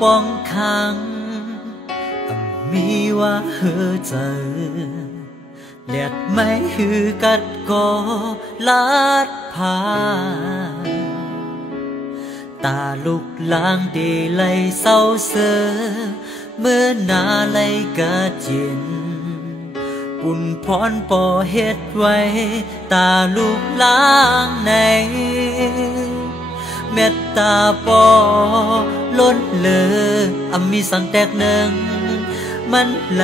ป้องขังมีว่าเฮอเจอเลียดไม่ฮือกัดก็ลาดพาตาลุกลางเดลัยเศร้าเสือเมื่อนาไลกะจินปุ่นพรปอเฮ็ดไว้ตาลุกลางในเมตตาปอล้นเลอมีสังแตกหนึ่งมันไหล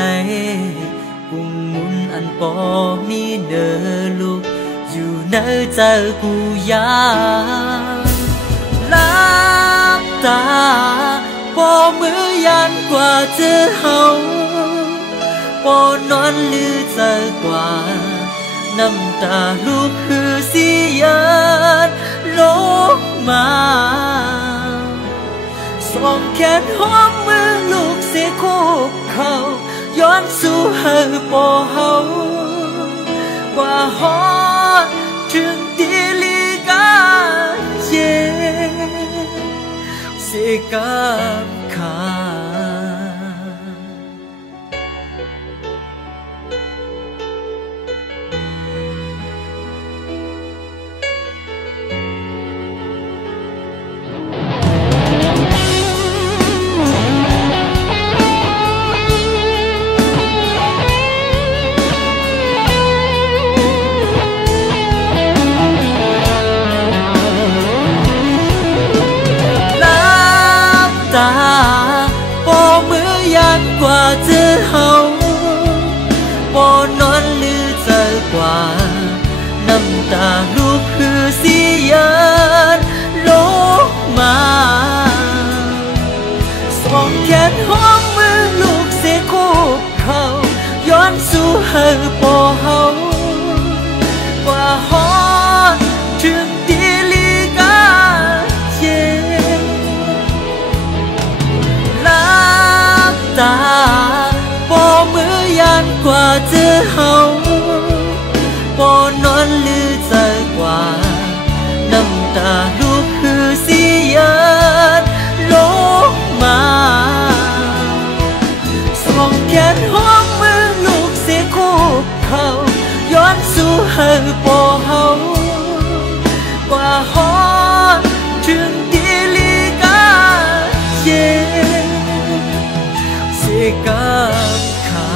กุ้งมุนอันปอมีเนอลูกอยู่เนอเจอกูยาลับตาปอมือยันกว่าเจอเฮาปอนอนลือเจอกว่าน้ำตาลูกคือเสียดลงมาสองแขนห้อมมือลูกเสียคุกเขาย้อนสู่เฮอปอเฮาว่าฮอดถึงตีลีกาเย่เสียกับขาปอมือยันกว่าเจอเฮาปอนอนลือเจอกว่าน้ำตาลูกคือเสียดลงมาสองแขนห้อมมือลูกเสียคุกเขาย้อนสู่เฮอปอเฮาว่าฮอดถึงตีลีกาเย่ตาปอมือยันกว่าเจอเฮาปอนอนลือเจอกว่าน้ำตาลูกคือเสียดลงมาสองแขนห้อมมือลูกเสียคุกเขาย้อนสู่เฮอปอเฮาว่าฮอดถึงตีลีกาเย่กับขา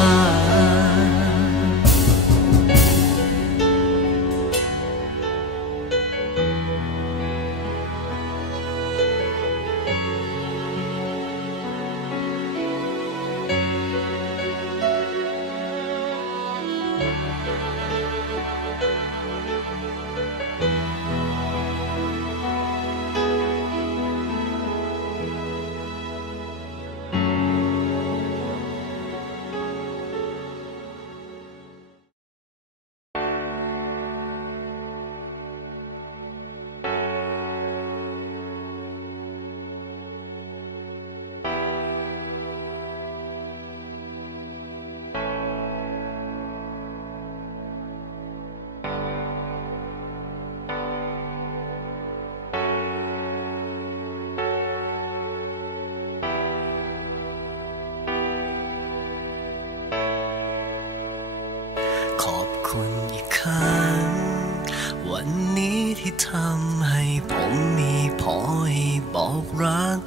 ขอบคุณอีกครั้งวันนี้ที่ทำให้ผมมีพอให้บอกรัก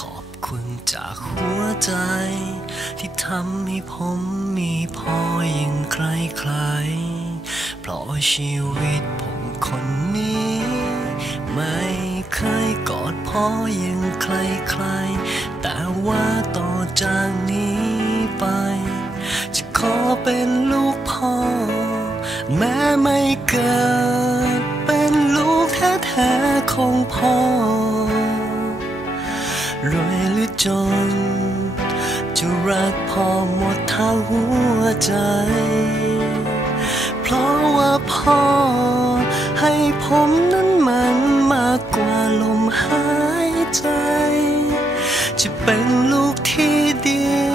ขอบคุณจากหัวใจที่ทำให้ผมมีพออย่างใครๆเพราะชีวิตผมคนนี้ไม่เคยกอดพ่ออย่างใครๆแต่ว่าต่อจากนี้ไปจะขอเป็นลูกพ่อแม้ไม่เกิดเป็นลูกแท้ๆของพ่อรวยหรือจนจะรักพ่อหมดทั้งหัวใจเพราะว่าพ่อให้ผมนั้นมันมากกว่าลมหายใจจะเป็นลูกที่ดี